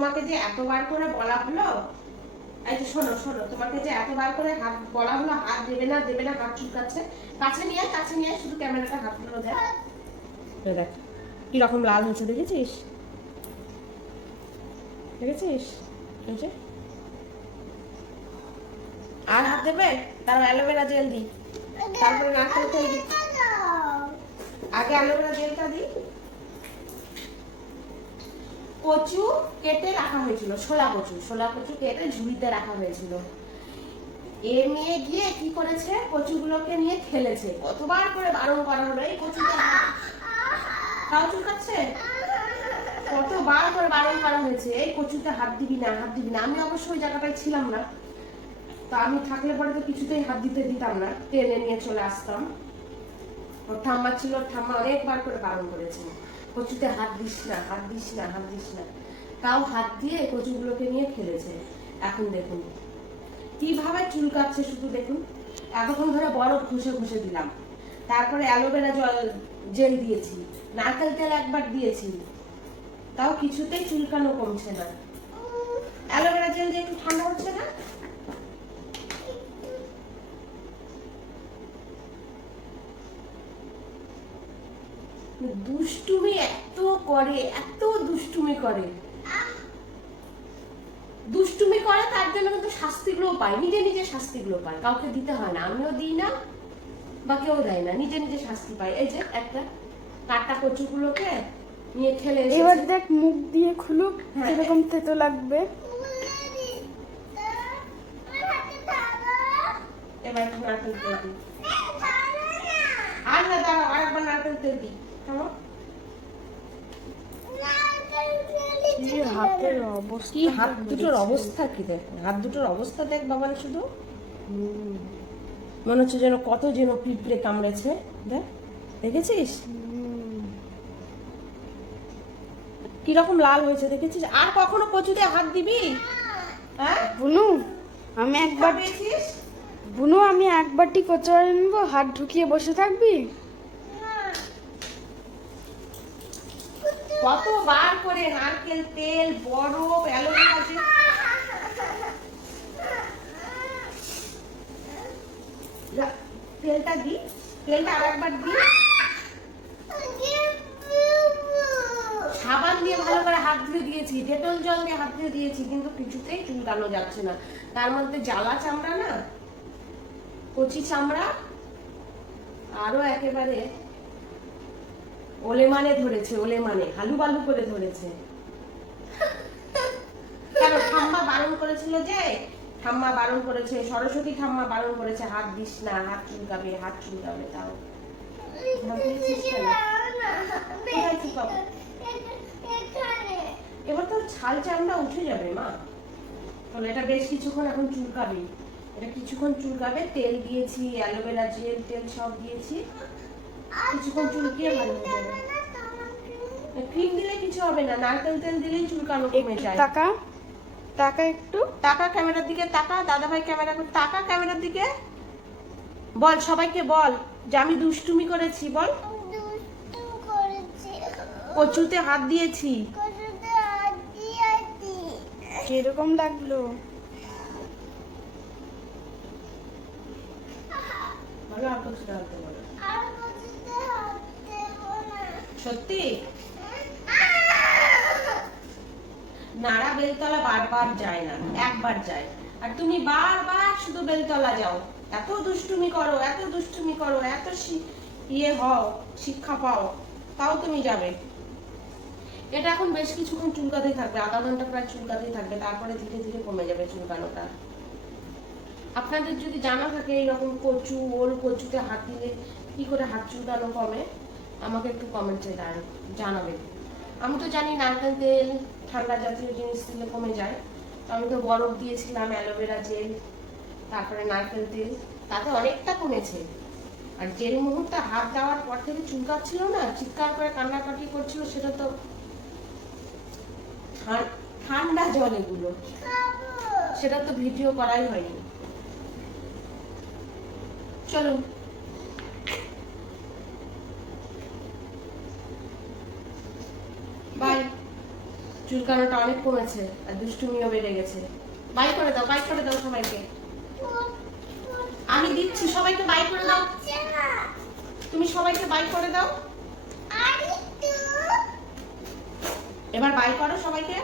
তোমাকে যে এতবার করে বলা হলো, এই যে শোনো শোনো, তোমাকে যে এতবার করে হাত, বলা হলো, হাত দেবে না দেবে না, হাত চুলকাচ্ছে, কাছে নিয়ে কাছে নিয়ে শুধু ক্যামেরাটা হাতগুলো দেখ। কীরকম লাল হয়েছে, দেখেছিস? দেখেছিস? এই আর হাত দেবে? তার অ্যালোভেরা জেল দিই তারপরে দিই আগে অ্যালোভেরা জেলটা দিই কচু কেটে রাখা হয়েছিল, ছোলা কচু ছোলা কচু কেটে ঝুড়িতে রাখা হয়েছিল। এ মেয়ে গিয়ে কি করেছে? কচুগুলোকে নিয়ে খেলেছে। কতবার করে বারণ করা হলো, এই হাত- তাও চুলকাচ্ছে কতবার করে বারণ করা হয়েছে, এই কচুতে হাত দিবি না, হাত দিবি না। আমি অবশ্য ওই জায়গাটায় ছিলাম না। তা আমি থাকলে পরে তো কিছুতেই হাত দিতে দিতাম না। টেনে নিয়ে চলে আসতাম। ওর ঠাম্মা ছিল, ঠাম্মা অনেকবার করে বারণ করেছে। কচুতে হাত দিস না, হাত দিস না, হাত দিস না। তাও হাত দিয়ে কচুগুলোকে নিয়ে খেলেছে। এখন দেখুন, কীভাবে চুলকাচ্ছে শুধু দেখুন। এতক্ষণ ধরে বরফ ঘষে ঘষে দিলাম। তারপরে অ্যালোভেরা জল জেল দিয়েছি, নারকেল তেল একবার দিয়েছি। তাও কিছুতেই চুলকানো কমছে না। অ্যালোভেরা জেল দিয়ে একটু ঠান্ডা হচ্ছে না? দুষ্টুমি এত করে এত দুষ্টুমি করে। দুষ্টুমি করে তার জন্য কিন্তু শাস্তিগুলো পায় নিজে নিজে শাস্তিগুলো পায়। কাউকে দিতে হয় না আমিও দিই না বা কেউ দেয় না নিজে নিজে শাস্তি পায়। এই যে একটা কাটা কচুগুলোকে নিয়ে খেলে এবার দেখ মুখ দিয়ে খুলুক হ্যাঁ। কীরকম তেতো লাগবে। এবার নারকেল তেল দিই। আর না দাঁড়াও আরেকবার নারকেল তেল দিই। হাতের অবস্থা? কি হাত দুটোর অবস্থা কি দেখ? হাত দুটোর অবস্থা দেখ বাবার শুধু। মনে হচ্ছে যেন কত যেন পিঁপড়ে কামড়েছে। দেখ দেখেছিস? কীরকম লাল হয়েছে দেখেছিস? আর কখনো কচুতে হাত দিবি? হ্যাঁ? বুনু আমি একবার বুনু আমি একবারটি কচুয়ার নেব হাত ঢুকিয়ে বসে থাকবি? কতবার করে নারকেল, তেল, বরফ, অ্যালোভেরা যা- তেলটা দি, তেলটা আর একবার দি। সাবান দিয়ে ভালো করে হাত ধুয়ে দিয়েছি, ডেটল জল দিয়ে হাত ধুয়ে দিয়েছি, কিন্তু কিছুতেই চুলকানো যাচ্ছে না। তার মধ্যে জ্বালা চামড়া না, কচি চামড়া, আরও একেবারে ওলে মানে ধরেছে, ওলে মানে। হালু বালু করে ধরেছে। কেন, ঠাম্মা বারণ করেছিল যে, ঠাম্মা বারণ করেছে, সরস্বতী ঠাম্মা বারণ করেছে, হাত দিস না, হাত চুলকাবে হাত চুলকাবে তাও? এবার তো ছাল চামড়া উঠে যাবে, মা। তাহলে এটা বেশ কিছুক্ষণ এখন চুলকাবে। এটা কিছুক্ষণ চুলকাবে, তেল দিয়েছি, অ্যালোভেরা জেল, তেল সব দিয়েছি। কিছুক্ষণ চুলকিয়ে ভালো হয়ে যাবে ক্রিম দিলে কিছু হবে না নারকেল তেল দিলেই চুলকানো কমে যায়। টাকা টাকা একটু। টাকা ক্যামেরার দিকে তাকা দাদা ভাই ক্যামেরা টাকা ক্যামেরার দিকে। বল সবাইকে বল যে আমি দুষ্টুমি করেছি বল। কচুতে হাত দিয়েছি। কীরকম লাগল? ভালো আর কচু ডালতে বলো সত্যি? নাড়া বেলতলা বারবার যায় না, একবার যায়। আর তুমি বারবার শুধু বেলতলা যাও। এত দুষ্টুমি করো, এত দুষ্টুমি করো, এত ইয়ে হও, শিক্ষা পাও, তাও তুমি যাবে। এটা এখন বেশ কিছুক্ষণ চুলকাতেই থাকবে, আধা ঘণ্টা প্রায় চুলকাতেই থাকবে, তারপরে ধীরে ধীরে কমে যাবে চুলকানোটা। আপনাদের যদি জানা থাকে, এইরকম কচু, ওল কচুতে হাত দিলে কি করে হাত চুলকানো কমে? আমাকে একটু কমেন্টে জানাবেন। আমি তো জানি নারকেল তেল, ঠান্ডা জাতীয় জিনিস দিলে কমে যায়। তো আমি তো বরফ দিয়েছিলাম, অ্যালোভেরা জেল, তারপরে নারকেল তেল, তাতে অনেকটা কমেছে। আর যে মুহূর্তে হাত দেওয়ার পর থেকে চুলকাচ্ছিল না, চিৎকার করে কান্নাকাটি করছিল, সেটা তো ঠান্ডা জল এগুলো। সেটা তো ভিডিও করাই হয়নি। চলুন বাই চুলকানোটা অনেক কমেছে আর দুষ্টুমিও বেড়ে গেছে। বাই করে দাও বাই করে দাও সবাইকে। আমি দিচ্ছি সবাইকে বাই করে দাও। তুমি সবাইকে বাই করে দাও। এবার বাই করো সবাইকে।